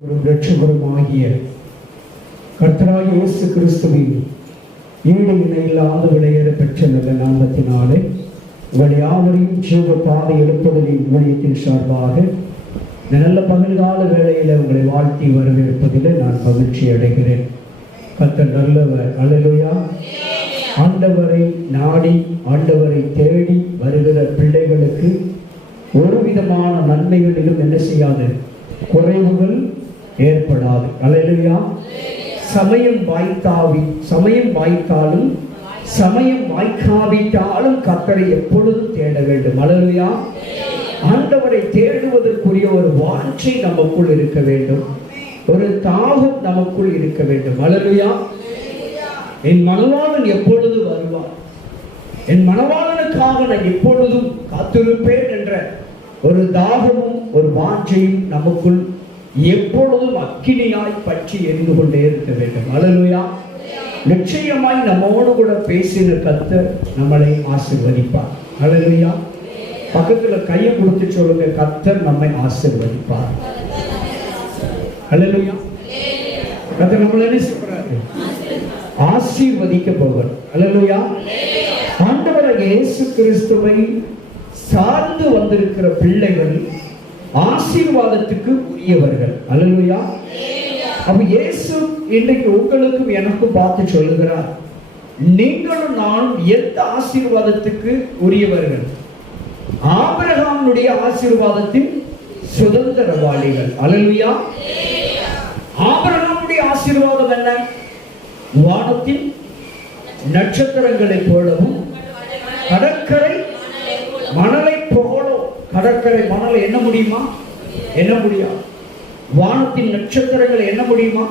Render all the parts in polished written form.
இரட்சகருமாகிய கர்த்தராகிய இயேசு கிறிஸ்துவின் ஈடு இணையில்லாத விலையேற பெற்ற நல்ல நாமத்தினாலே உங்கள் யாவரையும் ஜீவ பாதை எழுப்புதலின் ஊழியத்தின் சார்பாக நல்ல பகல்கால வேளையில் உங்களை வாழ்த்தி வரவேற்பதில் நான் மகிழ்ச்சி அடைகிறேன். கர்த்தர் நல்லவர். அல்லேலூயா. ஆண்டவரை நாடி ஆண்டவரை தேடி வருகிற பிள்ளைகளுக்கு ஒரு விதமான நன்மைகளிலும் என்ன செய்யாது, குறைவுகள் ஏற்படாது. அல்லேலூயா. சமயம் வாய்த்தாலும் சமயம் வாய்க்காவிட்டாலும் கர்த்தரை எப்பொழுதும் தேட வேண்டும். அல்லேலூயா. ஆண்டவரை தேடுவதற்குரிய ஒரு வாஞ்சை நமக்குள் இருக்க வேண்டும், ஒரு தாகம் நமக்குள் இருக்க வேண்டும். அல்லேலூயா. என் மணவாளன் எப்பொழுது வருவார், என் மணவாளனுக்காக நான் எப்பொழுதும் காத்திருப்பேன் என்ற ஒரு தாகமும் ஒரு வாஞ்சையும் நமக்குள் எப்பொழுதும் அக்கினியாய் பற்றி எரிந்து கொண்டே இருக்க வேண்டும். அல்லேலூயா. நிச்சயமாய் நம்மோடு கூட பேசின கர்த்தர் நம்மளை ஆசீர்வதிப்பார். அல்லேலூயா. பக்கத்துல கையை கொடுத்து சொல்லுங்க, கர்த்தர் நம்மை ஆசீர்வதிப்பார். அல்லேலூயா. கர்த்தர் நம்மளை என்ன சொல்றாரு? ஆசீர்வதிக்க போகிறார். அல்லேலூயா. ஆண்டவராகிய இயேசு கிறிஸ்துவை சார்ந்து வந்திருக்கிற பிள்ளைகள் ஆசீர்வாதத்துக்கு உரியவர்கள். அல்லேலூயா. அப்ப இயேசு இன்றைக்கு உங்களுக்கும் எனக்கும் பார்த்து சொல்லுகிறார், நீங்களும் நானும் எந்த ஆசீர்வாதத்துக்கு உரியவர்கள்? ஆபிரகாமுடைய ஆசீர்வாதத்தின் சுதந்திரவாளிகள். அல்லேலூயா. ஆபிரகாமுடைய ஆசீர்வாதம் என்ன? வானத்தின் நட்சத்திரங்களைப் போலவும் கடற்கரை மணலை போலவும். கடற்கரை மணலை என்ன முடியுமா? என்ன முடியாது. வானத்தின் நட்சத்திரங்களை என்ன முடியுமா?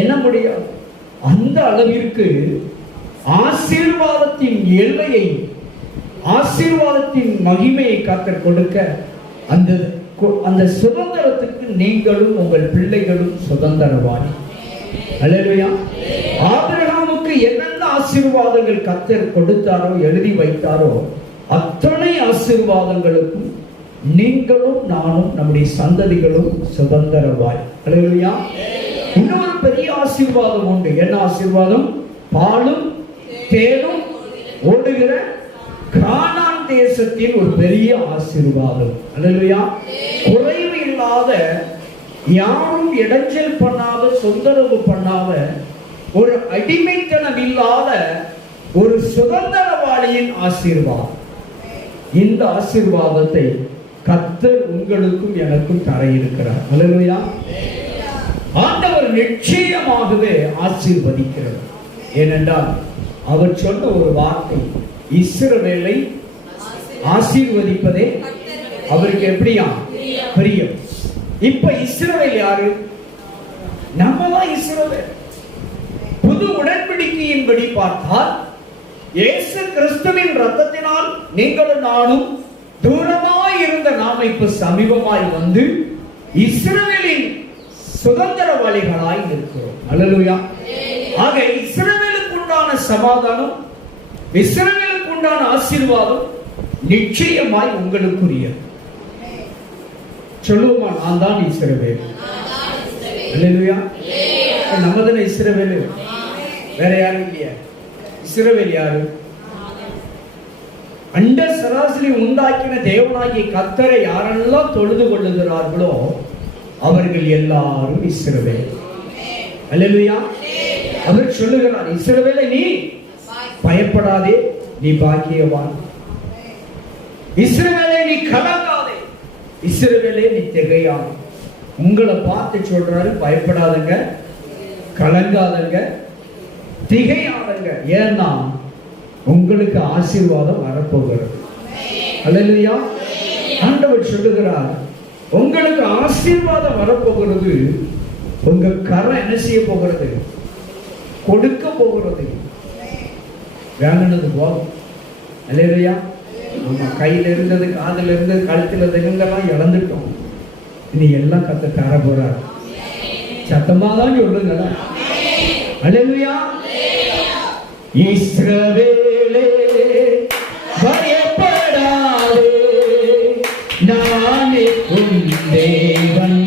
என்ன முடியாது. அந்த அளவிற்கு ஆசீர்வாதத்தின் எல்லையை, ஆசீர்வாதத்தின் மகிமையை கர்த்தர் கொடுக்க அந்த சுதந்திரத்துக்கு நீங்களும் உங்கள் பிள்ளைகளும் சுதந்திரவாதி. அல்லேலூயா. ஆபிரகாமுக்கு என்னென்ன ஆசீர்வாதங்கள் கர்த்தர் கொடுத்தாரோ, எழுதி வைத்தாரோ, அத்தனை ஆசீர்வாதங்களுக்கும் நீங்களும் நானும் நம்முடைய சந்ததிகளும் சுதந்திரவாய். அல்லேலூயா. இன்னொரு பெரிய ஆசீர்வாதம் உண்டு. என்ன ஆசீர்வாதம்? பாலும் தேனும் ஓடுகிற கானான் தேசத்தின் ஒரு பெரிய ஆசீர்வாதம். அல்லேலூயா. குறைவு இல்லாத, யாரும் இடைஞ்சல் பண்ணாத, தொந்தரவு பண்ணாத, ஒரு அடிமைத்தனம் இல்லாத ஒரு சுதந்திரவாளியின் ஆசீர்வாதம். இந்த ஆசீர்வாதத்தை கர்த்தர் உங்களுக்கும் எனக்கும் தர இருக்கிறார். அல்லேலூயா. ஆண்டவர் நிச்சயமாகவே ஆசீர்வதிக்கிறார். ஏனென்றால் அவர் சொன்ன ஒரு வார்த்தை, இஸ்ரவேலை ஆசீர்வதிப்பதே அவருக்கு எப்படியா பிரியம். இப்ப இஸ்ரவேல் யாரு? நம்ம தான் இஸ்ரவேல். புது உடன்படிக்கையின்படி பார்த்தால் இயேசு கிறிஸ்துவின் இரத்தத்தினால் நீங்களும் நானும் தூரமாய் இருந்த நாம் இப்ப சமீபமாய் வந்து இஸ்ரவேலின் சுதந்திரவாளிகளாய் இருக்கிறோம். அல்லேலூயா. ஆக இஸ்ரவேலுக்கு உண்டான சமாதானம், இஸ்ரவேலுக்கு உண்டான ஆசீர்வாதம் நிச்சயமாய் உங்களுக்குரியது. சொல்லுவோமா? நான் தான் இஸ்ரவேல். அல்லேலூயா. நம்ம தானே இஸ்ரவேல், வேற யாரும் இல்லையா? இஸ்ரவேல் யாரு? அண்ட சராசரி உண்டாக்கின தேவனாகிய கர்த்தரை யாரெல்லாம் தொழுது கொள்ளுகிறார்களோ அவர்கள் எல்லாரும் இஸ்ரவேல். அல்லேலூயா. அவர் சொல்லுகிறார், இஸ்ரவேலை நீ பயப்படாதே, நீ பாக்கியவான். இஸ்ரவேலை நீ கலங்காதே, இஸ்ரவேலை நீ திகையாதே. உங்களை பார்த்து சொல்றாரு, பயப்படாதங்க, கலங்காதங்க, திகையாதங்க. ஏன்னா உங்களுக்கு ஆசீர்வாதம் வரப்போகிறது. அல்லேலூயா. ஆண்டவர் சொல்லுகிறார், உங்களுக்கு ஆசீர்வாதம் வரப்போகிறது. உங்க கரம் என்ன செய்ய போகிறது? கொடுக்க போகிறது. வாங்கினது போகும். அல்லேலூயா. நம்ம கையில இருந்தது, காதில் இருந்தது, கழுத்துல இருந்தெல்லாம் இழந்துட்டோம். இனி எல்லாம் கர்த்தர் தர போறார். சத்தமா தான் சொல்லுங்க. அல்லேலூயா. இஸ்ரவேலே பயப்படாதே, நானே உன் தேவன்.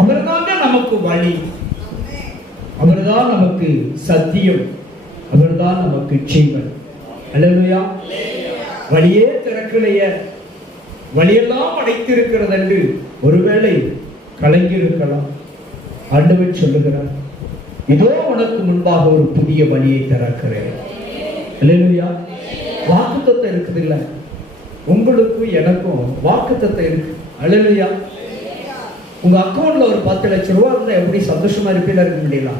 அவர்தான் நமக்கு வழி, அவர்தான் நமக்கு சத்தியம், அவர்தான் நமக்கு ஜீவன். அல்லேலூயா. வழியே திறக்கலையே, வழியெல்லாம் அடைத்திருக்கிறது என்று ஒருவேளை கலங்கி இருக்கலாம். ஆண்டவர் சொல்லுகிறார், இதோ உனக்கு முன்பாக ஒரு புதிய வழியை திறக்கிறேன். அல்லேலூயா. வாக்குத்தத்தம் இருக்குது இல்ல, உங்களுக்கும் எனக்கும் வாக்குத்தத்தம் இருக்கு. அல்லேலூயா. உங்க அக்கௌண்ட்ல ஒரு 10 லட்சம் ரூபாய் இருந்தா எப்படி சந்தோஷமா இருப்பீங்களா? இருக்க முடியல.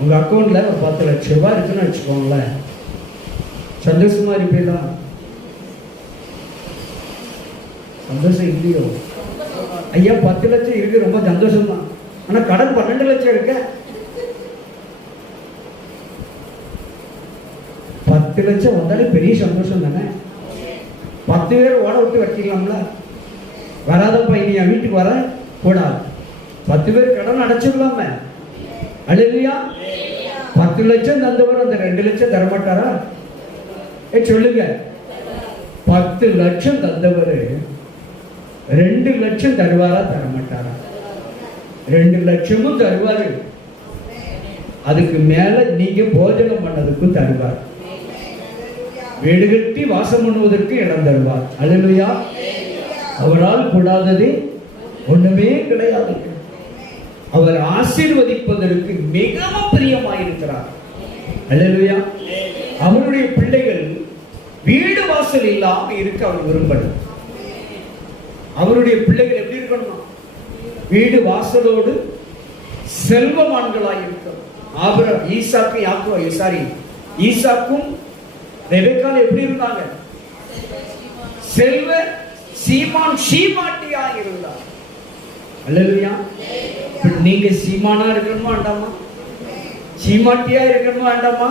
உங்க அக்கௌண்ட்ல ஒரு 10 லட்சம் ரூபாய் இருக்குன்னு வச்சுக்கோங்களேன், சந்தோஷமா இருப்பீங்களா? சந்தோஷம் இல்லையோ? ஐயா 10 லட்சம் இருக்கு, ரொம்ப சந்தோஷம் தான். ஆனா கடன் 12 லட்சம் இருக்க. 10 லட்சம் வந்தாலே பெரிய சந்தோஷம் தானே. 10 பேர் ஓட விட்டு வச்சிக்கலாம்ல. வராதப்பா இனி என் வீட்டுக்கு வர கூடாது, 10 பேர் கடன் அடைச்சிடலாமே. அல்லேலூயா. 10 லட்சம் தந்தவர் அந்த 2 லட்சம் தரமாட்டாரா? சொல்லுங்க. 10 லட்சம் தந்தவர் 2 லட்சம் தருவாரா தரமாட்டாரா? 2 லட்சமும் தருவாரு, அதுக்கு மேல நீங்க போஜனம் பண்ணதுக்கும் தருவார், வீடு கட்டி வாசம் பண்ணுவதற்கு இடம் தருவார். அல்லேலூயா. அவரால் கூடாதது ஒண்ணுமே கிடையாது. அவர் ஆசீர்வதிப்பதற்கு மிகவும் பிரியமாயிருக்கிறார். அல்லேலூயா. அவருடைய பிள்ளைகள் வீடு வாசல் இல்லாம இருக்க அவர் விரும்பல. அவருடைய பிள்ளைகள் எப்படி இருக்கணும்? வீடு வாசலோடு செல்வமான்களாய் இருக்கும். ஆபிரகாம், ஈசாக்கு, ஈசாக்கும் ரெபெக்காள் எப்படி இருந்தாங்க? செல்வ சீமான் சீமாட்டியா இருந்தார். அல்லேலூயா. நீங்க சீமானா இருக்கணுமா வேண்டாமா? சீமாட்டியா இருக்கணுமா வேண்டாமா?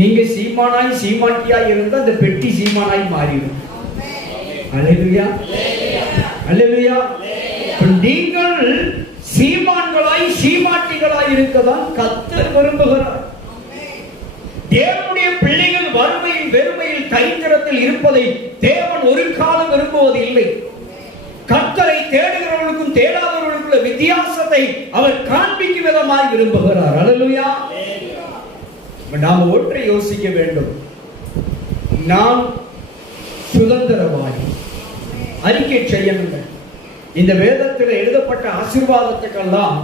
நீங்க சீமானாய் சீமாட்டியா இருந்தா அந்த பெட்டி சீமானாய் மாறிடும். அல்லேலூயா. அல்லேலூயா. நீங்கள் சீமான்களாய் சீமாட்டிகளாய் இருக்கதான் கர்த்தர் விரும்புகிறார். தேவனுடைய பிள்ளைகள் வறுமையில் வெறுமையில் கைத்தரத்தில் இருப்பதை தேவன் ஒரு காலம் விரும்புவது இல்லை. கர்த்தரை தேடுகிறவர்களுக்கும் தேடாதவர்களுக்குள்ள வித்தியாசத்தை அவர் காண்பிக்கும் விதமாய் விரும்புகிறார். அல்லேலூயா. நாம் ஒன்றை யோசிக்க வேண்டும், நாம் சுதந்திரவாதி. அறிக்கை செய்யணுங்க. இந்த வேதத்தில் எழுதப்பட்ட ஆசீர்வாதத்துக்கெல்லாம்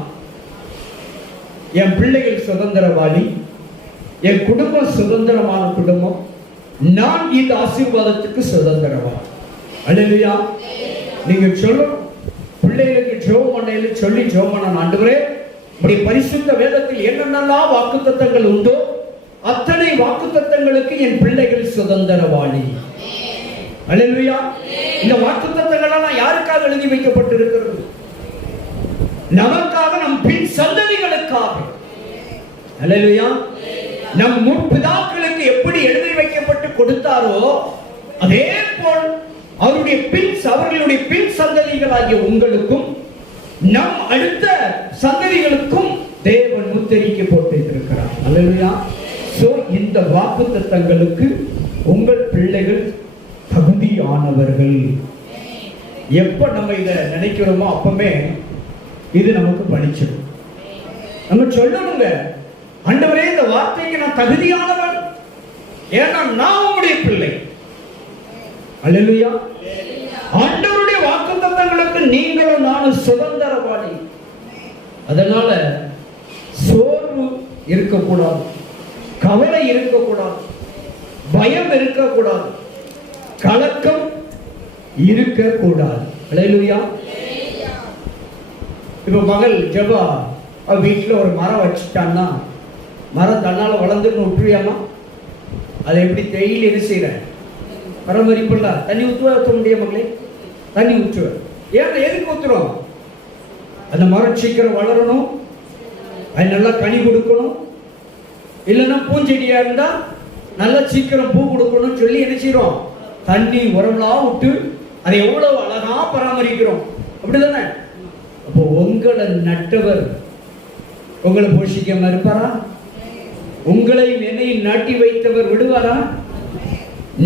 என் பிள்ளைகள் சுதந்திரவாதி, என் குடும்பம் சுதந்திரமான குடும்பம், நான் இந்த ஆசீர்வாதத்துக்கு சுதந்திரவாதி. அல்லேலூயா. நீங்க சொல்லணும், பிள்ளைகளுக்கு ஜெபம் பண்ணையில சொல்லி ஜெபம் பண்ணணும், ஆண்டவரே இப்படி பரிசுத்த வேதத்தில் என்னென்னலாம் வாக்குத்தத்தங்கள் உண்டோ அத்தனை வாக்குத்தத்தங்களுக்கு என் பிள்ளைகள் சுதந்திரவாளி. அல்லேலூயா. இந்த வாக்குத்தத்தங்கள் எல்லாம் யாருக்காக எழுதி வைக்கப்பட்டிருக்கிறது? நமக்காக, நம் பின் சந்ததிகளுக்காக. அல்லேலூயா. நம் முற்பிதாக்களுக்கு எப்படி எழுதி வைக்கப்பட்டு கொடுத்தாரோ அதே போல் அவர்களுடைய பின் சந்ததிகளாகிய உங்களுக்கும் நம் அடுத்த சந்ததிகளுக்கும் தேவன் முத்திரைக்கு போட்டிருக்கிறார். அல்லேலூயா. சோ இந்த வாக்குத்தத்தங்களுக்கு உங்கள் பிள்ளைகள் தகுதியானவர்கள். எப்ப நம்ம இதை நினைக்கிறோமோ அப்பவே இது நமக்கு பலிச்சிடும். நம்ம சொல்லணுங்க, ஆண்டவரே இந்த வார்த்தைக்கு நான் தகுதியானவன், ஏன்னா நான் உங்களுடைய பிள்ளை. அல்லேலூயா. ஆண்டவருடைய வாக்குத்தத்தங்களுக்கு நீங்களும் நானும் சுதந்திரவாதி. அதனால சோர்வு இருக்கக்கூடாது, கவலை இருக்கக்கூடாது, பயம் இருக்கக்கூடாது, கலக்கம் இருக்கக்கூடாது. அல்லேலூயா. இப்ப மகள் ஜபா வீட்டுல ஒரு மரம் வச்சுட்டான்னா மரம் தன்னால வளர்ந்துன்னு விட்டுருவியாமா? அதை எப்படி டெய்லி என்ன செய்யற? பராமரிப்புல தண்ணி ஊற்ற முடியும் மகளே, தண்ணி ஊற்றுவ. ஏன் எதுக்கு ஊத்துறோம்? அந்த மரம் சீக்கிரம் வளரணும், அது நல்லா கனி கொடுக்கணும், இல்லைன்னா பூஞ்செடியா இருந்தா நல்லா சீக்கிரம் பூ கொடுக்கணும்னு சொல்லி என்ன செய்யறோம்? தண்ணி உரம்லாம் விட்டு அதை எவ்வளவு அழகா பராமரிக்கிறோம். அப்படிதானே? அப்போ உங்களை நட்டவர் உங்களை போஷிக்காம இருப்பாரா? உங்களை என்னையும் நாட்டி வைத்தவர் விடுவாரா?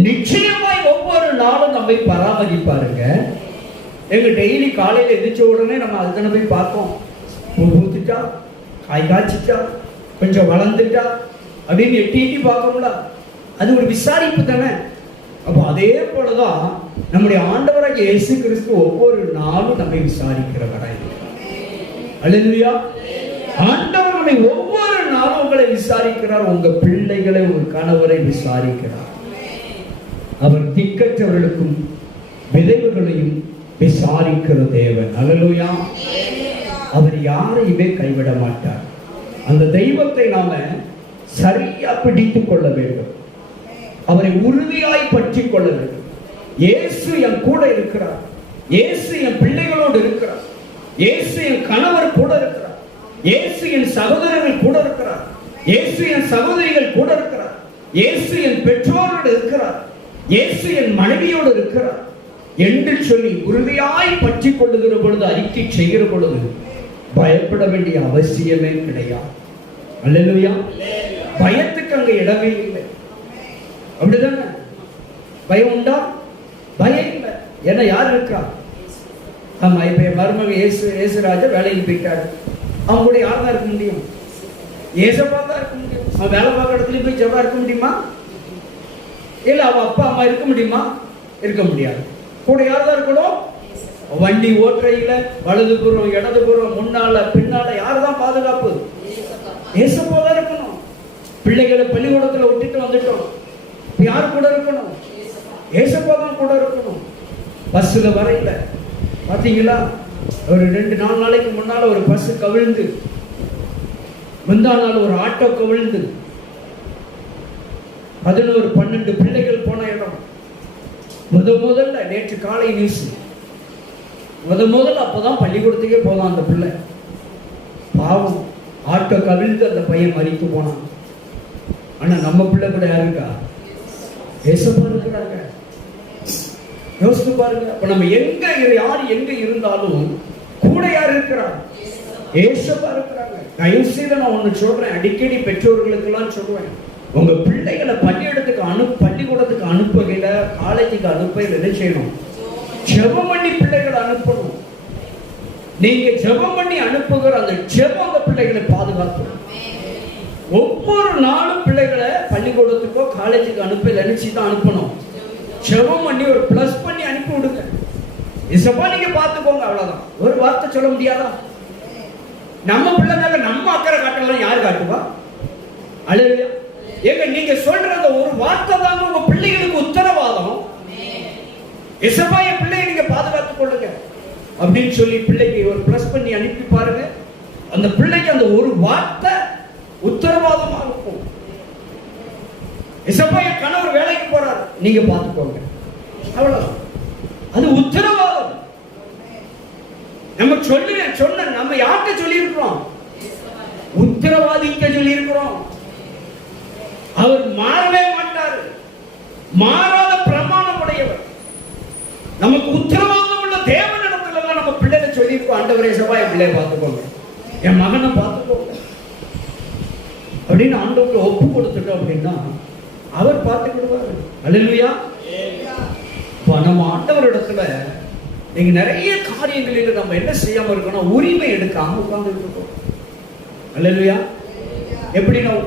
நிச்சயமாய் ஒவ்வொரு நாளும் நம்மை பராமரிப்பாருங்க. எங்க டெய்லி காலையில எதிர்ச்ச உடனே நம்ம அதுதானே போய் பார்ப்போம். பூ பூத்துட்டா, காய் காய்ச்சிட்டா, கொஞ்சம் வளர்ந்துட்டா அப்படின்னு எட்டி எட்டி பார்க்கணும்ல. அது ஒரு விசாரிப்பு தானே. அப்போ அதே போலதான் நம்முடைய ஆண்டவராகிய இயேசு கிறிஸ்து ஒவ்வொரு நாளும் நம்மை விசாரிக்கிறவராய் இருக்கிறார். அல்லேலூயா. ஆண்டவர் நம்மை ஒவ்வொரு நாளும் உங்களை விசாரிக்கிறார். உங்க பிள்ளைகளை, உங்க கணவரை விசாரிக்கிறார். அவர் திக்கற்றவர்களுக்கும் விதைவுகளையும் விசாரிக்கிற தேவன். அல்லேலூயா. அவர் யாரையுமே கைவிட மாட்டார். அந்த தெய்வத்தை நாம சரியா பிடித்துக் கொள்ள வேண்டும். அவரை உறுதியாய் பற்றி கொள்ள வேண்டும். இயேசு என் கூட இருக்கிறார். இயேசு என் பிள்ளைகளோடு இருக்கிறார். இயேசு என் கணவர் கூட இருக்கிறார். இயேசு என் சகோதரர்கள் கூட இருக்கிறார். இயேசு என் சகோதரிகள் கூட இருக்கிறார். இயேசு என் பெற்றோரோடு இருக்கிறார். இயேசு என் மனைவியோடு இருக்கிறார் என்று சொல்லி உறுதியாய் பற்றி கொள்ளுகிற பொழுது, அறிக்கை செய்கிற பொழுது பயப்பட வேண்டிய அவசியமே கிடையாது. அல்லேலூயா. பயத்துக்கு அங்க இடமே இல்லை. அப்படிதானே? பயம் உண்டா? பயம் இல்லை. ஏன்னா யார் இருக்கா? ஆமா, இப்ப என் மருமக ஏசுராஜா வேலைக்கு போயிட்டாரு. அவங்க கூட யார் தான் இருக்க முடியும்? ஏசப்பா தான் இருக்க முடியும். அவன் வேலை பார்க்குற இடத்துல போய் ஜெபா இருக்க முடியுமா? இல்ல அவ அப்பா அம்மா இருக்க முடியுமா? இருக்க முடியாது. கூட யார் தான் இருக்கணும்? வண்டி ஓட்டுறையில வலதுபுறம் இடதுபுறம் முன்னால பின்னால யார் தான் பாதுகாப்பு? ஏசப்பா தான் இருக்கணும். பிள்ளைகளை பள்ளிக்கூடத்துல விட்டுட்டு வந்துட்டோம், யார் கூட இருக்கணும்? ஏசப்பா தான் கூட இருக்கணும். பஸ்ல வரையில பாத்தீங்களா, ஒரு 2-4 நாளைக்கு முன்னால ஒரு பஸ் கவிழ்ந்து, முந்தா நாள் ஒரு ஆட்டோ கவிழ்ந்து 11-12 பிள்ளைகள் போன இடம். முதல்ல நேற்று காலை நியூஸ். முதல்ல அப்பதான் பள்ளிக்கூடத்துக்கே போதான் அந்த பிள்ளை. பாவம், ஆட்டோ கவிழ்ந்து அந்த பையன் மறித்து போனான். ஆனா நம்ம பிள்ளை கூட யாருக்கா? ஏசப்பா இருக்கிறாங்க. யோசித்து பாருங்க. அப்ப நம்ம யார் எங்க இருந்தாலும் கூட யார் இருக்கிறார்? ஏசப்பா இருக்கிறாங்க. தயவு செய்து நான் ஒண்ணு சொல்றேன், அடிக்கடி பெற்றோர்களுக்கு எல்லாம் சொல்லுவேன், உங்க பிள்ளைகளை பள்ளிக்கூடத்துக்கு அனுப்புகையில, காலேஜுக்கு அனுப்பையில என்ன செய்யணும்? ஜெபம் பண்ணி பிள்ளைகளை அனுப்பணும். நீங்க ஜெபம் பண்ணி அனுப்புகிற அந்த ஜெபம் அந்த பிள்ளைகளை பாதுகாக்கணும். ஒவ்வொரு நாளும் பிள்ளைகளை பள்ளிக்கூடத்துக்கோ காலேஜுக்கு அனுப்ப நினைச்சுதான் அனுப்பணும். ஜெபம் பண்ணி ஒரு பிளஸ் பண்ணி அனுப்பி விடுங்க. இசப்பா நீங்க பாத்துக்கோங்க, அவ்வளவுதான். ஒரு வார்த்தை சொல்ல முடியாதா? நம்ம பிள்ளைங்க நம்ம அக்கறை காட்டலாம், யாரு காட்டுவா? அல்லேலூயா. ஏங்க நீங்க சொல்ற அந்த ஒரு வார்த்தை தாங்க உங்க பிள்ளைகளுக்கு உத்தரவாதம். இசப்பா என் பிள்ளையை நீங்க பாதுகாத்துக் கொள்ளுங்க அப்படின்னு சொல்லி பிள்ளைக்கு ஒரு பிளஸ் பண்ணி அனுப்பி பாருங்க. அந்த பிள்ளைக்கு அந்த ஒரு வார்த்தை உத்தரவாதமா இருக்கும். இசப்பா என் கணவர் வேலைக்கு போறாரு, நீங்க பாத்துக்கோங்க, அவ்வளவுதான். அது உத்தரவாதம். நம்ம சொன்ன நம்ம யார்கிட்ட சொல்லி இருக்கிறோம்? உத்தரவாதிக்க சொல்லி இருக்கிறோம். அவர் மாறவே மாட்டார். மாறாத பிரமாணம் உடையவர். நமக்கு உத்தரவாதம் உள்ள தேவனிடத்துல எல்லாம் நம்ம பிள்ளைகளை சொல்லி இருக்கோம். ஆண்டவரே இசப்பா என் பிள்ளையை பார்த்துக்கோங்க, என் மகனை பார்த்துக்கோங்க அப்படின்னு ஆண்டவருக்கு ஒப்பு கொடுத்துட்டோம் அப்படின்னா அவர் பார்த்துக்கிடுவார். அல்லேலூயா. நம்ம ஆண்டவரிடத்துல நீங்க நிறைய காரியங்களில் நம்ம என்ன செய்யாம இருக்கணும்? உரிமை எடுக்காம உட்கார்ந்து இருக்கோம். அல்லேலூயா. எப்படி நான்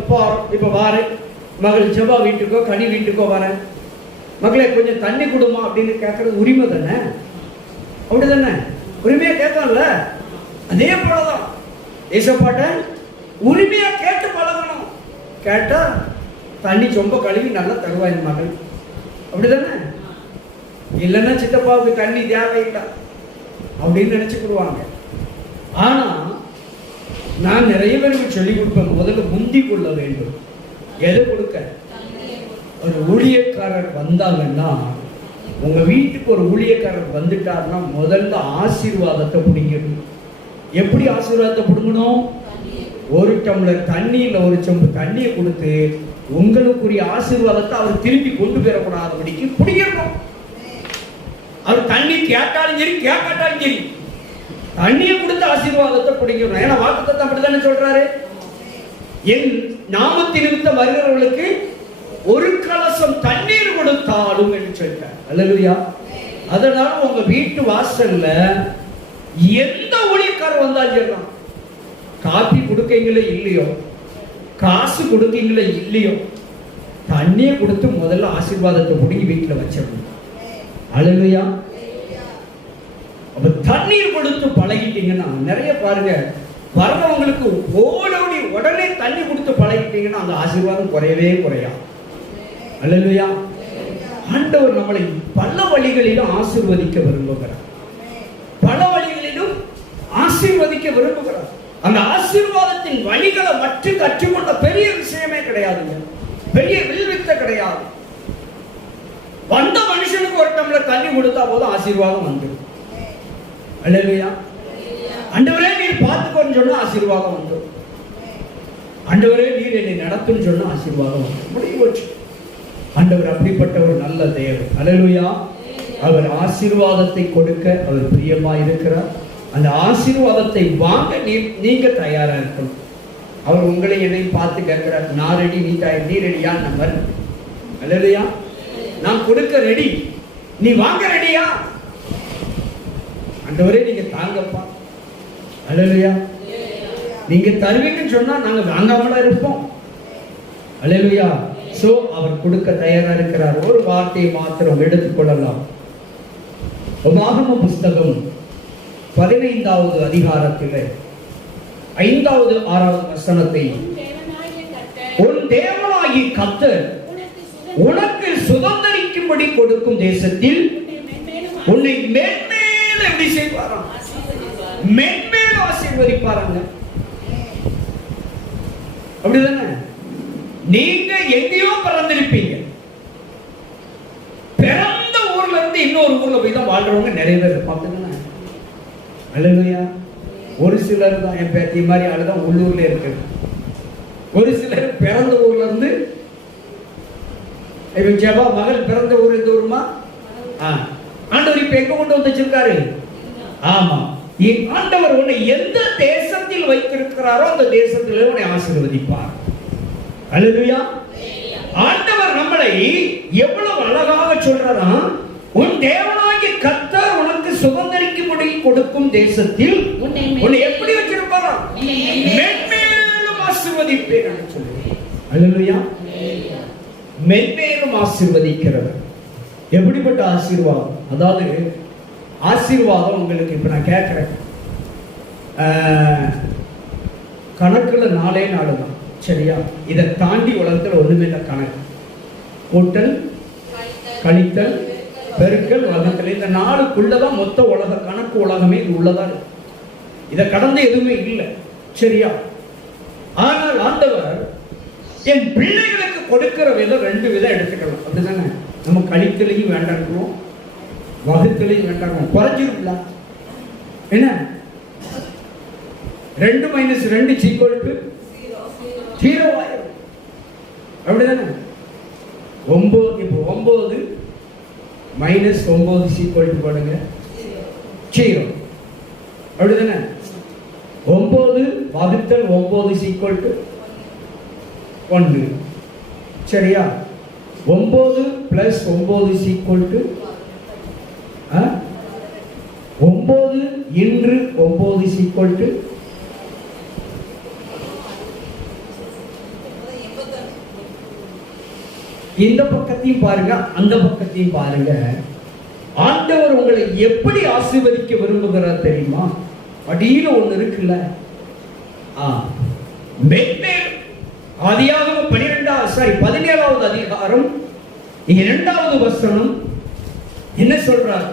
இப்ப வாரேன், மகள் ஜெபா வீட்டுக்கோ கனி வீட்டுக்கோ வரேன், மகளே கொஞ்சம் தண்ணி கொடுமா அப்படின்னு கேட்கறது உரிமை தானே? அப்படிதானே? உரிமையா கேட்கல. அதே போலதான் ஏசப்பாட்ட உரிமையா கேட்டு பழகணும். கேட்டா தண்ணி சொம்ப கழுவி நல்லா தருவாய் மகள், அப்படிதானே? இல்லைன்னா சித்தப்பாவுக்கு தண்ணி தேவையில்லை அப்படின்னு நினைச்சுக்கிடுவாங்க. ஆனா நான் நிறைய பேருக்கு சொல்லிக் கொடுப்பேன், முதல்ல முந்தி கொள்ள வேண்டும். எதை கொடுக்க? ஒரு ஊழியக்காரர் வந்தாங்கன்னா, உங்க வீட்டுக்கு ஒரு ஊழியக்காரர் வந்துட்டாருன்னா முதல்ல ஆசீர்வாதத்தை பிடிக்கணும். எப்படி ஆசீர்வாதத்தை பிடுங்கணும்? ஒரு டம்ளர் தண்ணி இல்ல ஒரு சொம்பு தண்ணியை கொடுத்து உங்களுக்குரிய ஆசீர்வாதத்தை அவர் திருப்பி கொண்டு பெறக்கூடாதபடிக்கு பிடிக்கணும். அவர் தண்ணி கேட்டாலும் சரி கேட்காட்டாலும் சரி தண்ணியை கொடுத்து ஆசீர்வாதத்தை பிடிக்கணும். ஏன்னா வாக்குத்தத்தம் அப்படித்தானே சொல்றாரு, என் நாமத்தின் நிமித்தம் வருகிறவர்களுக்கு ஒரு கலசம் தண்ணீர் கொடுத்தாலும் என்று சொல்றார். அல்லேலூயா. அதனால உங்க வீட்டு வாசல்ல எந்த ஊழியக்காரர் வந்தாலும் சொல்லலாம், காப்பி கொடுக்கீங்களோ இல்லையோ, காசு கொடுக்கீங்களோ இல்லையோ, தண்ணியை கொடுத்து முதல்ல ஆசீர்வாதத்தை முடிஞ்சு வீட்டுல வச்சிடணும். அல்லேலூயா. அப்ப தண்ணீர் கொடுத்து பழகிட்டீங்கன்னா, நிறைய பாருங்க வர்றவங்களுக்கு ஓடோடி உடனே தண்ணி கொடுத்து பழகிட்டீங்கன்னா அந்த ஆசீர்வாதம் குறையவே குறையாது. அல்லேலூயா. ஆண்டவர் நம்மளை பல வழிகளிலும் ஆசீர்வதிக்க விரும்புகிறார், பல வழிகளிலும் ஆசீர்வதிக்க விரும்புகிறார். அந்த ஆசீர்வாதத்தின் வழிகளை மட்டும் கற்றுக்கொண்ட பெரிய விஷயமே கிடையாதுங்க, பெரிய வில்வித்த கிடையாது. வந்த மனுஷனுக்கு ஒரு டம்ளர் தண்ணி கொடுத்தா போதும் ஆசீர்வாதம் வந்துடும். அல்லேலூயா. ஆண்டவரே நீர் பார்த்துக்கோன்னு சொன்னா ஆசீர்வாதம் வந்துடும். ஆண்டவரே நீர் என்னை நடத்துன்னு சொன்னா ஆசீர்வாதம் வந்துடும். முடிவு வச்சு. ஆண்டவர் அப்படிப்பட்ட ஒரு நல்ல தேவன். அல்லேலூயா. அவர் ஆசீர்வாதத்தை கொடுக்க அவர் பிரியமா இருக்கிறார். அந்த ஆசீர்வாதத்தை வாங்க நீங்க தயாரா இருக்கணும். அவர் உங்களை என்னையும் பார்த்து கேட்கிறார், நான் ரெடி, நீ ரெடியா? நம்பர். அல்லேலூயா. நான் கொடுக்க ரெடி, நீ வாங்க ரெடியா? ஆண்டவரே நீங்க தாங்கப்பா. அல்லேலூயா. நீங்க தருவீங்கன்னு சொன்னா நாங்க வாங்காமல இருப்போம். அல்லேலூயா. சோ அவர் கொடுக்க தயாரா இருக்கிறார். ஒரு வார்த்தையை மாத்திரம் எடுத்துக்கொள்ளலாம். உபாகம புஸ்தகம் 15வது அதிகாரத்தில் 5வது 6வது வசனத்தை, உன் தேவனாகிய கர்த்தர் உனக்கு சுதந்தரிக்கும்படி கொடுக்கும் தேசத்தில் உன்னை மென்மேலும் எப்படி செய்வாராம்? மென்மேலும் ஆசீர்வதிப்பாராங்க. அப்படிதானே? நீங்க எங்கேயோ பிறந்திருப்பீங்க, பிறந்த ஊர்ல இருந்து இன்னொரு ஊர்ல போய் தான் வாழ்றவங்க நிறைய பேர் பார்த்துக்கணும். அல்லேலூயா. ஒரு சிலர் தான் என் பேத்தி மாதிரி ஆளுதான் உள்ளூர்ல இருக்கு. ஒரு சிலர் பிறந்த ஊர்ல இருந்து, ஜெபா மகள் பிறந்த ஊர் இந்த ஊருமா? ஆண்டவர் இப்ப எங்க கொண்டு வந்து வச்சிருக்காரு? ஆமா, ஆண்டவர் உன்னை எந்த தேசத்தில் வைத்திருக்கிறாரோ அந்த தேசத்தில் உன்னை ஆசீர்வதிப்பார். அல்லேலூயா. ஆண்டவர் நம்மளை எவ்வளவு அழகாக சொல்றாராம், உன் தேவனாகிய கர்த்தர் உனக்கு சுதந்தரிக்கும்படி கொடுக்கும் தேசத்தில் உன்னை எப்படி வச்சிருப்பாராம்? மென்மேலும் ஆசீர்வதிப்பேன் சொல்லுவேன். அல்லேலூயா. மென்மேலும் ஆசீர்வதிக்கிறவர். எப்படிப்பட்ட ஆசீர்வாதம்? அதாவது ஆசீர்வாதம் உங்களுக்கு இப்ப நான் கேட்கிறேன், கணக்குல 4 நாள் தான், சரியா? இதை தாண்டி உலகத்துல ஒண்ணுமே இல்லை. கணக்கு, கூட்டல், கழித்தல், பெருக்கல், வகுத்தல், இந்த 4க்குள்ளதான் மொத்த உலக கணக்கு உலகமே இது உள்ளதா இருக்கு. இதை கடந்து எதுவுமே இல்லை, சரியா? ஆனால் ஆண்டவர் என் பிள்ளைகளுக்கு கொடுக்கிற விதம் 2 விதம் எடுத்துக்கலாம். அப்படிதானே? நம்ம கழித்தலையும் வேண்டாம், வகுத்தலையும் வேண்டாம், குறைஞ்சிருக்கல. என்ன 2 - 2 = 0 ஆயிரும். அப்படிதானே? 9 இப்போ 9 - 9 பண்ணுங்க 0. அப்படிதானே? 9 வகுத்தல் 9 = 1. சரியா? 9 + 9 = 9 இன்று 9 = இந்த பக்கத்தையும் பாருங்க, அந்த பக்கத்தையும் பாருங்க. ஆண்டவர் உங்களை எப்படி ஆசீர்வதிக்க விரும்புகிறார் தெரியுமா? அடியில ஒண்ணு இருக்குல்ல, ஆதியாகமம் 17வது அதிகாரம் 2வது வசனம் என்ன சொல்றார்?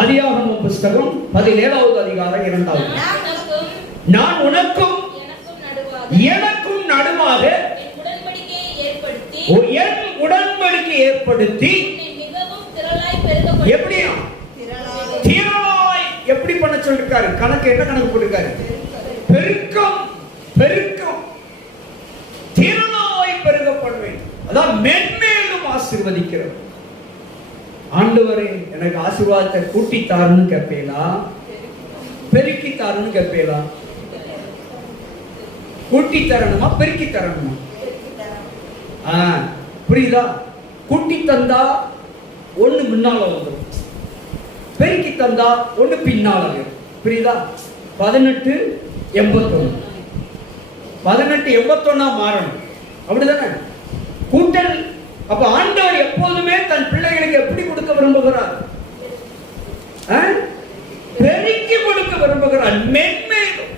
ஆதியாகமம் புஸ்தகம் 17வது அதிகாரம் 2வது, நான் உனக்கும் எனக்கும் நடுவாக என் உடன்படிக்கை ஏற்படுத்தி எப்படியா திரளாய் எப்படி பண்ண சொல்லிருக்காரு? கணக்கு என்ன கணக்கு போட்டிருக்காரு? பெருக்கம், பெருக்கம், திரளாய் பெருக பண்ணுவேன். அதான் மென்மேலும் ஆசீர்வதிக்கிறது. ஆண்டவரே எனக்கு ஆசீர்வாதத்தை கூட்டி தாருன்னு கேட்பீங்களா, பெருக்கி தாருன்னு கேட்பீங்களா? கூட்டி தரணுமா, பெருக்கி தரணுமா? புரியுதா? கூட்டி தந்தா ஒண்ணு முன்னால வந்துடும், பெருக்கி தந்தா ஒண்ணு பின்னால வரும். புரியுதா? 1881 1881 மாறணும், அப்படிதானே? கூட்டல். அப்ப ஆண்டவர் எப்போதுமே தன் பிள்ளைகளுக்கு எப்படி கொடுக்க விரும்புகிறார்? பெருக்கி கொடுக்க விரும்புகிறார். மென்மேலும்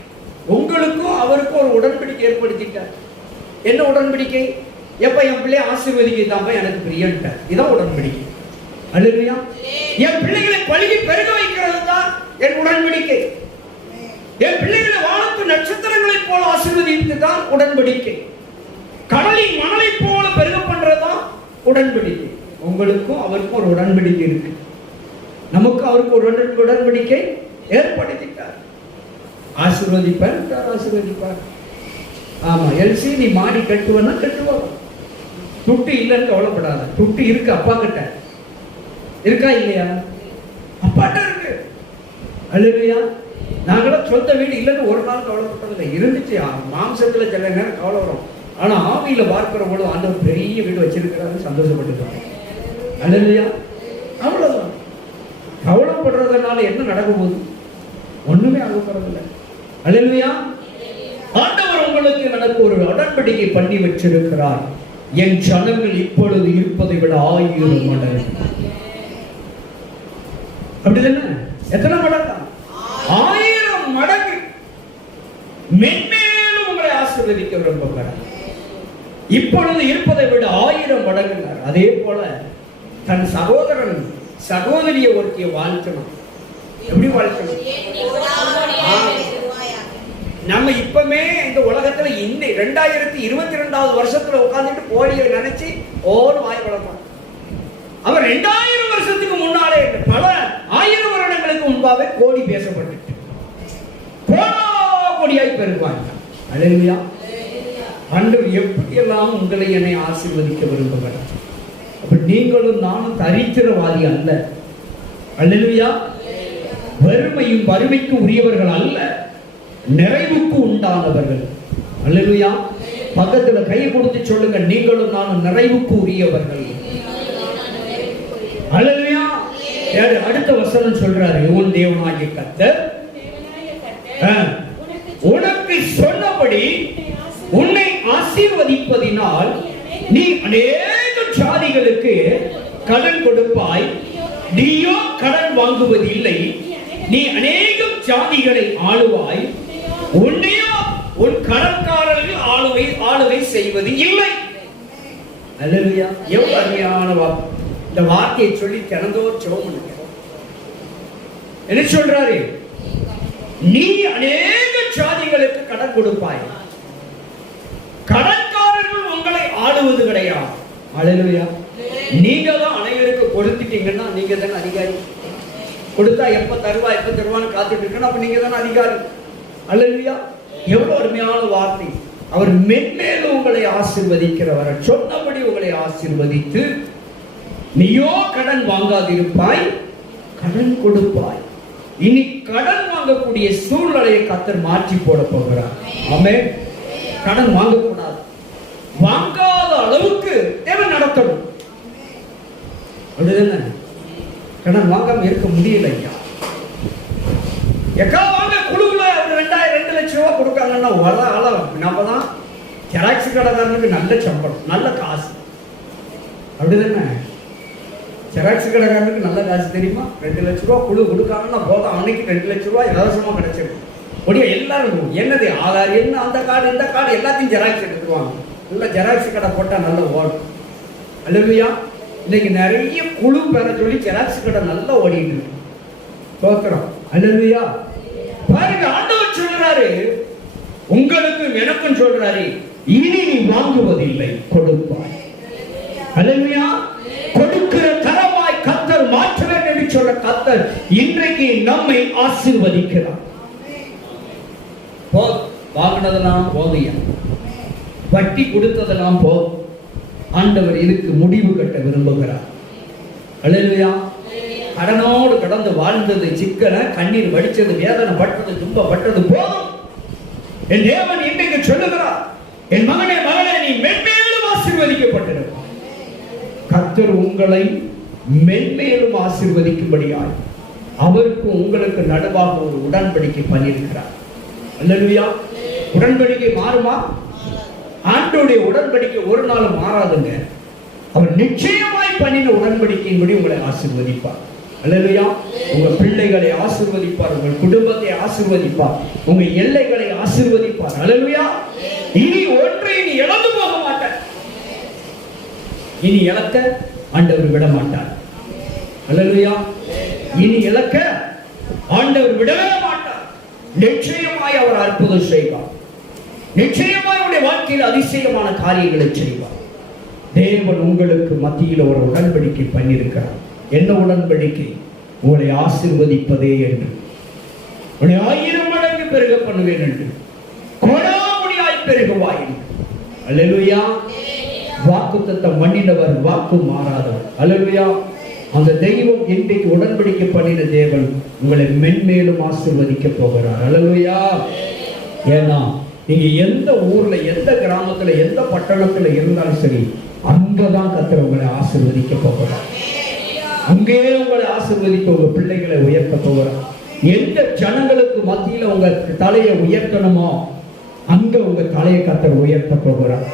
உங்களுக்கும் அவருக்கும் ஒரு உடன்படிக்கை ஏற்படுத்திட்டார். என்ன உடன்படிக்கை? எப்ப என் பிள்ளை ஆசீர்வதிக்க தான் எனக்கு பிரியன்ட்டார். இதான் உடன்படிக்கை. அல்லேலூயா. என் பிள்ளைகளை பழுகி பெருக வைக்கிறது தான் என் உடன்படிக்கை. என் பிள்ளைகளை வானத்து நட்சத்திரங்களைப் போல ஆசீர்வதித்து தான் உடன்படிக்கை. கடலின் மணலை போல பெருக பண்றதுதான் உடன்படிக்கை. உங்களுக்கும் அவருக்கும் ஒரு உடன்படிக்கை இருக்கு. நமக்கு அவருக்கு ஒரு உடன்படிக்கை ஏற்படுத்திட்டார். ஆசீர்வதிப்பார், ஆசீர்வதிப்பார். ஆமா, எல்சி நீ மாடி கட்டுவன்னா கட்டுவோம். துட்டு இல்லைன்னு கவலைப்படாத. துட்டு இருக்கு, அப்பா கிட்ட இருக்கா இல்லையா? அப்பாட்ட இருக்கு. அல்லேலூயா. நாங்களும் சொந்த வீடு இல்லைன்னு ஒரு நாள் கவலைப்பட்டதில்லை. இருந்துச்சு, மாம்சத்துல சில நேரம் கவலை வரும். ஆனா ஆவியில பார்க்கிற போது ஆண்டவர் பெரிய வீடு வச்சிருக்கிறாரு, சந்தோஷப்பட்டுட்டாங்க. அல்லேலூயா. அவ்வளவுதான். கவலைப்படுறதுனால என்ன நடக்க போகுது? ஒண்ணுமே ஆக போறதில்லை. அல்லேலூயா. ஆண்டவர் உங்களுக்கு எனக்கு ஒரு உடன்படிக்கை பண்ணி வச்சிருக்கிறார். என் ஜனங்கள் இப்பொழுது இருப்பதை விட 1000 மடங்கு. அப்படிதானே? எத்தனை மடங்கு? 1000 மடங்கு மென்மேலும் உங்களை ஆசீர்வதிக்க விரும்புகிறார். இப்பொழுது இருப்பதை விட 1000 மடங்கு. அதே போல தன் சகோதரன் சகோதரிய ஒருத்திய வாழ்க்கணும். எப்படி வாழ்க்கணும்? நம்ம இப்பமே இந்த உலகத்துல இந்த 2022வது வருஷத்துல உட்கார்ந்துட்டு கோடியை நினைச்சு ஓடு வாய் வளர்ப்பான். அவர் 2000 வருஷத்துக்கு முன்னாலே பல 1000 வருடங்களுக்கு முன்பாவே கோடி பேசப்பட்டு கோடியாய் பெருவாங்க. அல்லேலூயா. ஆண்டவர் எப்படியெல்லாம் உங்களை என்னை ஆசீர்வதிக்க விரும்புகிறார். அப்ப நீங்களும் நானும் தரித்திரவாதி அல்ல. அல்லேலூயா. வறுமையும் வறுமைக்கு உரியவர்கள் அல்ல, நிறைவுக்கு உண்டானவர்கள். அல்லேலூயா. பக்கத்துல கையை கொடுத்து சொல்லுங்க, நீங்களும் நானும் நிறைவுக்கு உரியவர்கள். அல்லேலூயா. அடுத்த வசனம் சொல்றாரு, உன் தேவனாகிய கர்த்தர் உனக்கு சொன்னபடி உன்னை ஆசீர்வதிப்பதினால் நீ அநேக ஜாதிகளுக்கு கடன் கொடுப்பாய். நீயோ கடன் வாங்குவதில்லை, நீ அநேக ஜாதிகளை ஆளுவாய். உன்னையோ உன் கடன்காரர்கள் ஆளுகை செய்வது இல்லை. அல்லேலூயா. எவ்வளவு அருமையான வார்த்தை. இந்த வார்த்தையை சொல்லி திறந்தோர் ஜெபம். என்ன சொல்றாரு? நீ அநேக ஜாதிகளுக்கு கடன் கொடுப்பாய், கடன்காரர்கள் உங்களை ஆளுவது கிடையாது. அல்லேலூயா. நீங்க தான் அனைவருக்கு கொடுத்துட்டீங்கன்னா நீங்க தானே அதிகாரி. கொடுத்தா எப்ப தருவான்னு காத்துட்டு இருக்கணும். அப்ப நீங்க தானே அதிகாரி. அல்லேலூயா. எவ்வளவு அருமையான வார்த்தை. அவர் மென்மேலும் உங்களை ஆசீர்வதிக்கிறவர். சொன்னபடி உங்களை ஆசீர்வதித்து நீயோ கடன் வாங்காதிருப்பாய், கடன் கொடுப்பாய். இனி கடன் வாங்கக்கூடிய சூழ்நிலையை கர்த்தர் மாற்றி போட போகிறார். ஆமென். கடன் வாங்கக்கூடாது. வாங்காத அளவுக்கு தேவன் நடத்தணும். அப்படிதானே? கடன் வாங்காம இருக்க முடியல. ஐயா வாங்க குழுவுல 2 லட்சம் ரூபாய் கொடுக்காங்கன்னா வர ஆள நம்ம தான். ஜெராக்ஸ் கடைக்காரனுக்கு நல்ல சம்பளம், நல்ல காசு. அப்படிதானே? ஜெராக்ஸ் கடைக்காரனுக்கு நல்ல காசு தெரியுமா? 2 லட்சம் ரூபாய் குழு கொடுக்காங்கன்னா போதும், அன்னைக்கு 2 லட்சம் ரூபாய் இலவசமா கிடைச்சிடும். ஒடியா எல்லாரும் என்னது ஆதார் என்ன அந்த கார்டு இந்த கார்டு எல்லாத்தையும் ஜெராக்ஸ் எடுத்துருவாங்க. நல்ல ஜெராக்ஸ் கடை போட்டா நல்ல ஓடும். அல்லேலூயா. இன்னைக்கு நிறைய குழு பெற சொல்லி ஜெராக்ஸ் கடை நல்லா ஓடிட்டு இருக்கு. தோக்கிறோம். அல்லேலூயா. பாருங்க, ஆண்டவர் சொல்றாரு, உங்களுக்கும் எனக்கும் சொல்றாரு, இனி நீ வாங்குவதில்லை, கொடுப்பாய். அல்லேலூயா. கொடுக்கிற தரமாய் கர்த்தர் மாற்றுவேன் என்று சொல்ற கர்த்தர் இன்றைக்கு நம்மை ஆசீர்வதிக்கிறார். வாங்கினதெல்லாம் போதையா, வட்டி கொடுத்ததெல்லாம் போதும். ஆண்டவர் இதுக்கு முடிவு கட்ட விரும்புகிறார். அல்லேலூயா. கடனோடு கடந்து வாழ்ந்தது, சிக்கன கண்ணீர் வடிச்சது, வேதனை பட்டது, துன்பப்பட்டது போதும். என் தேவன் இன்றைக்கு சொல்லுகிறார், என் மகனே மகளே, நீ மென்மேலும் ஆசீர்வதிக்கப்பட்டிருப்பாய். கர்த்தர் உங்களை மென்மேலும் ஆசீர்வதிக்கும்படியாய் அவருக்கு உங்களுக்கு நடுவாக ஒரு உடன்படிக்கை பண்ணியிருக்கிறார். அல்லேலூயா. உடன்படிக்கை மாறுமா? ஆண்டவருடைய உடன்படிக்கை ஒரு நாள் மாறாதுங்க. அவர் நிச்சயமாய் பண்ணின உடன்படிக்கையின்படி உங்களை ஆசீர்வதிப்பார். அல்லேலூயா. உங்க பிள்ளைகளை ஆசீர்வதிப்பார், உங்கள் குடும்பத்தை ஆசீர்வதிப்பார், உங்க எல்லைகளை ஆசீர்வதிப்பார். அல்லேலூயா. இனி ஒன்றை நீ இழந்து போக மாட்டார். இனி இழக்க ஆண்டவர் விட மாட்டார். அல்லேலூயா. இனி இழக்க ஆண்டவர் விடவே மாட்டார். நிச்சயமாய் அவர் அற்புதம் செய்வார். நிச்சயமாய் உடைய வாழ்க்கையில் அதிசயமான காரியங்களை செய்வார். தேவன் உங்களுக்கு மத்தியில் ஒரு உடன்படிக்கை பண்ணியிருக்கிறார். என்ன உடன்படிக்கை? உங்களை ஆசீர்வதிப்பதே என்று, உன்னை 1000 மடங்கு பெருக பண்ணுவேன் என்று, கொடாமுடியாய் பெருகுவாய். அல்லேலூயா. வாக்குத்தத்தம் பண்ணினவர், வாக்கு மாறாதவர். அல்லேலூயா. அந்த தெய்வம் இன்றைக்கு உடன்படிக்கை பண்ணின தேவன் உங்களை மென்மேலும் ஆசீர்வதிக்க போகிறார். அல்லேலூயா. ஏன்னா நீங்க எந்த ஊர்ல, எந்த கிராமத்துல, எந்த பட்டணத்துல இருந்தாலும் சரி, அங்கதான் கர்த்தர் உங்களை ஆசீர்வதிக்க போகிறார். அங்கே உங்களை ஆசீர்வதிக்க உங்க பிள்ளைகளை உயர்த்த போகிறார். எந்த ஜனங்களுக்கு மத்தியில உங்க தலையை உயர்த்தணுமோ அங்க உங்க தலையை கர்த்தர் உயர்த்த போகிறார்.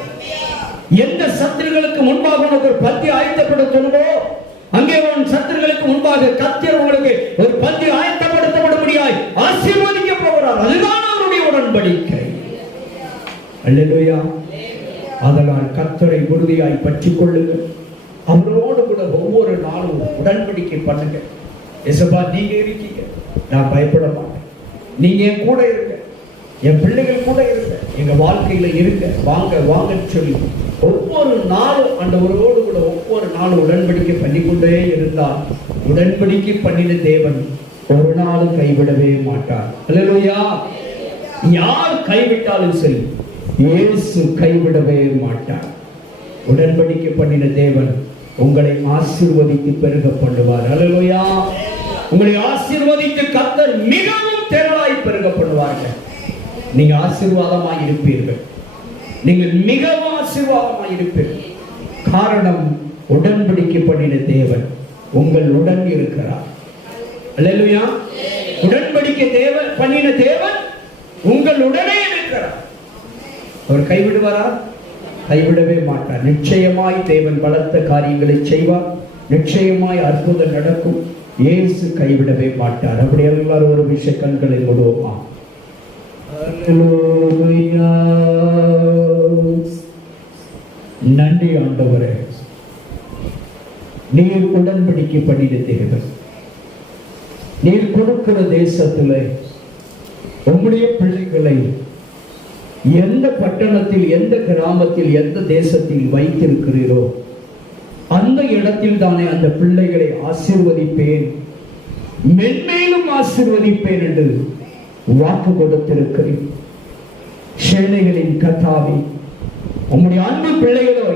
எந்த சத்துருக்களுக்கு முன்பாக உனக்கு ஒரு பந்தி ஆயத்தப்படுத்தணுமோ அங்கே உன் சத்துருக்களுக்கு முன்பாக கர்த்தர் உங்களுக்கு ஒரு பந்தி ஆயத்தப்படுத்தப்படும்படியாய் ஆசீர்வதிக்க போகிறார். அதுதான் அவருடைய உடன்படிக்கை. அல்லேலூயா. அதனால் கர்த்தரை உறுதியாய் பற்றிக் கொள்ளுங்கள். அவரோடு கூட ஒவ்வொரு நாளும் உடன்படிக்கை பண்ணுங்க. எசப்பா, நீங்க இருக்கீங்க, நான் பயப்பட மாட்டேன். நீங்க என் கூட இருக்க, என் பிள்ளைகள் கூட இருக்க, எங்க வாழ்க்கையில இருக்க, வாங்க வாங்கன்னு சொல்லி ஒவ்வொரு நாளும் ஆண்டவரோடு கூட ஒவ்வொரு நாளும் உடன்படிக்கை பண்ணிக்கொண்டே இருந்தால் உடன்படிக்கை பண்ணின தேவன் ஒரு நாளும் கைவிடவே மாட்டார். அல்லேலூயா. யார் கைவிட்டாலும் சரி, இயேசு கைவிடவே மாட்டார். உடன்படிக்கை பண்ணின தேவன் உங்களை ஆசீர்வதித்து பெருக பண்ணுவார். அல்லேலூயா. உங்களை ஆசீர்வதித்து கர்த்தர் மிகவும் திரளாய் பெருக பண்ணுவார்கள். நீங்க ஆசீர்வாதமாய் இருப்பீர்கள். நீங்கள் மிகவும் ஆசீர்வாதமாய் இருப்பீர்கள். காரணம், உடன்படிக்கை பண்ணின தேவன் உங்களுடன் இருக்கிறார். அல்லேலூயா. உடன்படிக்கை தேவன் பண்ணின தேவன் உங்களுடனே இருக்கிறார். அவர் கைவிடுவாரா? கைவிடவே மாட்டார். நிச்சயமாய் தேவன் பலத்த காரியங்களை செய்வார். நிச்சயமாய் அற்புதம் நடக்கும். இயேசு கைவிடவே மாட்டார். அப்படி எல்லாரும் ஒரு விஷய கண்களை மூடுவோமா? நன்றி ஆண்டவரே, நீர் உடன்படிக்கை பண்ணின தேவன். நீர் கொடுக்கிற தேசத்தில் உங்களுடைய பிள்ளைகளை எந்த பட்டணத்தில், எந்த கிராமத்தில், எந்த தேசத்தில் வைத்திருக்கிறீரோ அந்த இடத்தில் தானே அந்த பிள்ளைகளை ஆசீர்வதிப்பேன், மென்மேலும் ஆசீர்வதிப்பேன் என்று வாக்கு கொடுத்திருக்கிறேன். சேனைகளின் கர்த்தாவே, உம்முடைய அன்பு பிள்ளைகளை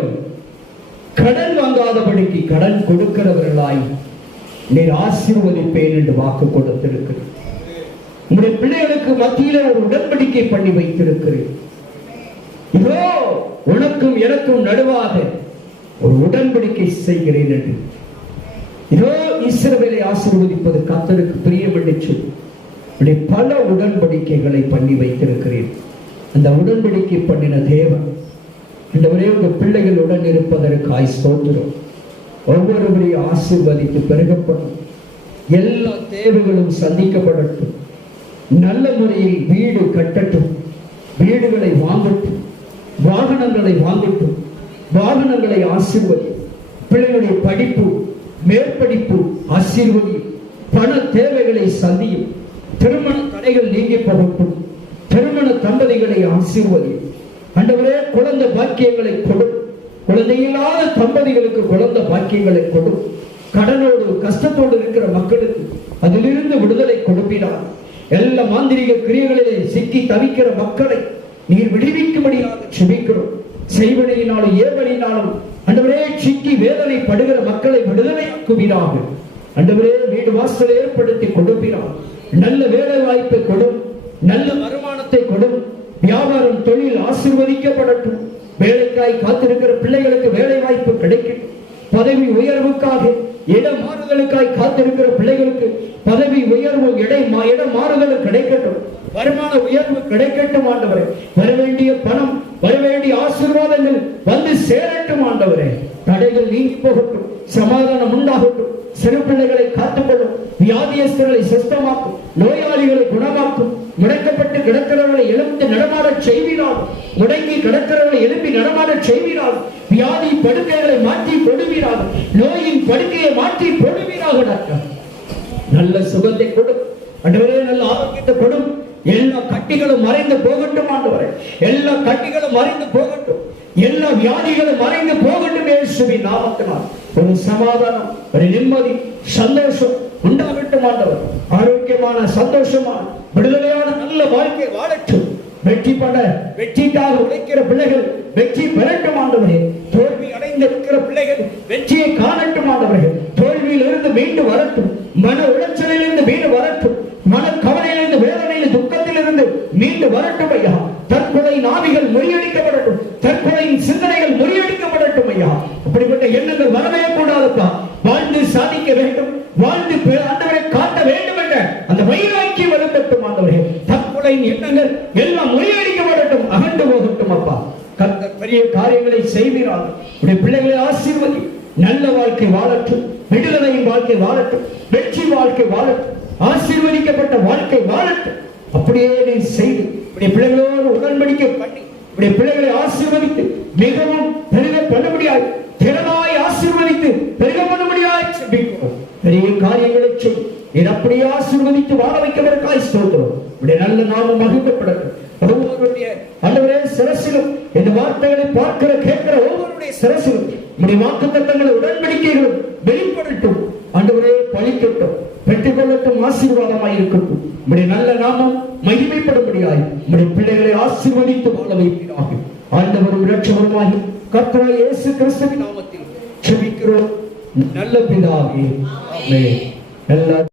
கடன் வாங்காதபடிக்கு கடன் கொடுக்கிறவர்களாய் நீர் ஆசீர்வதிப்பேன் என்று வாக்கு கொடுத்திருக்கிறேன். உங்களுடைய பிள்ளைகளுக்கு மத்தியில ஒரு உடன்படிக்கை பண்ணி வைத்திருக்கிறேன். இதோ உனக்கும் எனக்கும் நடுவாக ஒரு உடன்படிக்கை செய்கிறேன் என்று. இதோ இஸ்ரவேலை ஆசீர்வதிப்பது கர்த்தருக்கு பிரியம் என்று சொல்லி பல உடன்படிக்கைகளை பண்ணி வைத்திருக்கிறேன். அந்த உடன்படிக்கை பண்ணின தேவன் ஆண்டவரே, உங்க பிள்ளைகளுடன் இருப்பதற்காய் ஸ்தோத்திரம். ஒவ்வொருவரையும் ஆசீர்வதித்து பெருகப்படும். எல்லா தேவைகளும் சந்திக்கப்படட்டும். நல்ல முறையில் வீடு கட்டட்டும், வீடுகளை வாங்கட்டும், வாகனங்களை வாங்கட்டும், வாகனங்களை ஆசீர்வதி. பிள்ளைகளுடைய படிப்பு, மேற்படிப்பு ஆசீர்வதி. பண தேவைகளை சந்தியும். திருமண தடைகள் நீங்கி போகட்டும். திருமண தம்பதிகளை ஆசீர்வதி. ஆண்டவரே, குழந்தை பாக்கியங்களை கொடு. குழந்தையில்லாத தம்பதிகளுக்கு குழந்தை பாக்கியங்களை கொடு. கடனோடு கஷ்டத்தோடு இருக்கிற மக்களுக்கு அதிலிருந்து விடுதலை கொடுப்பினார். எல்லா மாந்திரிக கிரியைகளிலே சிக்கி தவிக்கிற மக்களை நீர் விடுவிக்கும்படியாக செபிக்கிறோம். செய்வனையினாலும் ஏவலினாலும் ஆண்டவரே சிக்கி வேதனை படுகிற மக்களை விடுதலையாக்குவீராக. ஆண்டவரே, வீடு வாசல் ஏற்படுத்தி கொடுப்பினார். நல்ல வேலை வாய்ப்பை கொடும், நல்ல வருமானத்தை கொடும். வியாபாரம், தொழில் ஆசீர்வதிக்கப்படட்டும். வேலைக்காய் காத்திருக்கிற பிள்ளைகளுக்கு வேலை வாய்ப்பு கிடைக்கும். பதவி உயர்வுக்காக இட மாறுதலுக்காய் காத்திருக்கிற பிள்ளைகளுக்கு பதவி உயர்வு இட மாறுதல் கிடைக்கட்டும், வருமான உயர்வு கிடைக்கட்டும் ஆண்டவரே. வர வேண்டிய பணம், வர வேண்டிய ஆசீர்வாதங்கள் வந்து சேரட்டும் ஆண்டவரே. தடைகள் நீங்கி போகட்டும், சமாதானம் உண்டாகட்டும். சிறு பிள்ளைகளை காத்துக்கொள்ளும், வியாதியஸ்தர்களை சுத்தமாக்கும், நோயாளிகளை குணமாக்கும், முடக்கப்பட்டு கிடக்கிறவர்களை எழுந்து நடமாட செய்வீரால், முடங்கி கிடக்கிறவர்களை எழுப்பி நடமாட செய்வீரால், வியாதி படுக்கைகளை மாற்றி கொடுவீரால், நோயின் படுக்கையை மாற்றி கொடுவீராக. டாக்டர் நல்ல சுகத்தை கொடு ஆண்டவரே, நல்ல ஆரோக்கியத்தை கொடு. எல்லா கட்டிகளும் மறைந்து போகட்டும் ஆண்டவரே, எல்லா கட்டிகளும் மறைந்து போகட்டும், எல்லா வியாதிகளும் மறைந்து போகட்டும். இயேசுவின் நாமத்தினால் ஒரு சமாதானம், ஒரு நிம்மதி, சந்தோஷம் உண்டாகட்டும் ஆண்டவர். ஆரோக்கியமான, சந்தோஷமான, விடுதலையான நல்ல வாழ்க்கை வாழட்டும். வெற்றி பட, வெற்றிக்காக உழைக்கிற பிள்ளைகள் வெற்றி பெறட்டும் ஆண்டவரே. தோல்வி அடைந்திருக்கிற பிள்ளைகள் வெற்றியை காணட்டும் ஆண்டவரே. தோல்வியில் இருந்து மீண்டு வரட்டும், மன உளைச்சலில் இருந்து மீண்டு வரட்டும், மன கவலையிலிருந்து, வேதனையில், துக்கத்தில் இருந்து மீண்டு வரட்டும் ஐயா. தற்கொலை நாவிகள் முறியடிக்கப்படட்டும், தற்கொலையின் சிந்தனைகள் முறியடிக்கப்படட்டும் ஐயா. அப்படிப்பட்ட எண்ணங்கள் வரவே கூடாதுப்பா. வாழ்ந்து சாதிக்க வேண்டும், வாழ்ந்து ஆண்டவரை காட்ட வேண்டும் என்ற அந்த வைராக்கியம் எழுப்பட்டும் ஆண்டவரே. தற்கொலையின் எண்ணங்கள் எல்லாம் முறியடிக்கப்படட்டும், அகன்று போகட்டும் அப்பா. கர்த்தர் பெரிய காரியங்களை செய்கிறார். உடைய பிள்ளைகளை ஆசீர்வதி. நல்ல வாழ்க்கை வாழட்டும், விடுதலையின் வாழ்க்கை வாழட்டும், வெற்றி வாழ்க்கை வாழட்டும், ஆசீர்வதிக்கப்பட்ட வாழ்க்கை வாழட்டும். அப்படியே நீ செய்து உடைய பிள்ளைகளோடு உடன்படிக்கை பண்ணி உடைய பிள்ளைகளை ஆசீர்வதித்து மிகவும் பெருக பண்ண முடியாது, திறனாய் ஆசீர்வதித்து பெருக பண்ண முடியாது. பெரிய காரியங்களை செய். நீர் அப்படியே ஆசீர்வதித்து வாழ வைக்கதற்காய் ஸ்தோத்திரம். உடைய நல்ல நாமம் மகிமைப்படட்டும். ஒவ்வொருடைய ஆண்டவரே சிரசிலும் இந்த வார்த்தைகளை பார்க்கிற கேட்கிற ஒவ்வொருடைய சிரசிலும் உடைய வாக்குத்தத்தங்களை, உடன்படிக்கைகளும் வெளிப்படட்டும் ஆண்டவரே. பழிக்கட்டும், பெற்றுக்கொள்ளட்டும், ஆசீர்வாதமாய் இருக்கட்டும். உடைய நல்ல நாமம் மகிமைப்படும்படியாய் உடைய பிள்ளைகளை ஆசீர்வதித்து வாழ வைப்பீராக. ஆண்டவரும் இரட்சகருமாகி கர்த்தராகிய இயேசு கிறிஸ்துவின் நாமத்தில் ஜெபிக்கிறோம் நல்ல பிதாவே. ஆமென்.